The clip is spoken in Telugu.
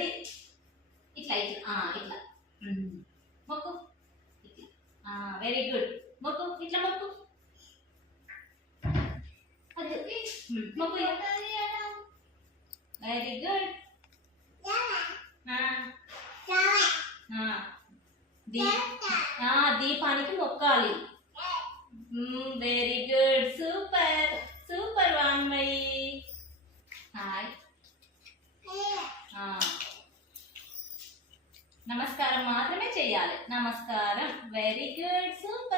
పెద్దది ఇట్లా ఇట్లా ఇట్లా మొక్కు ఇట్లా వెరీ గుడ్ మొక్కు ఇట్లా మొక్కు మొక్కు వెరీ గుడ్ దీపానికి మొక్కాలి very good super super Vanmayi hi నమస్కారం మాత్రమే చేయాలి నమస్కారం వెరీ గుడ్ సూపర్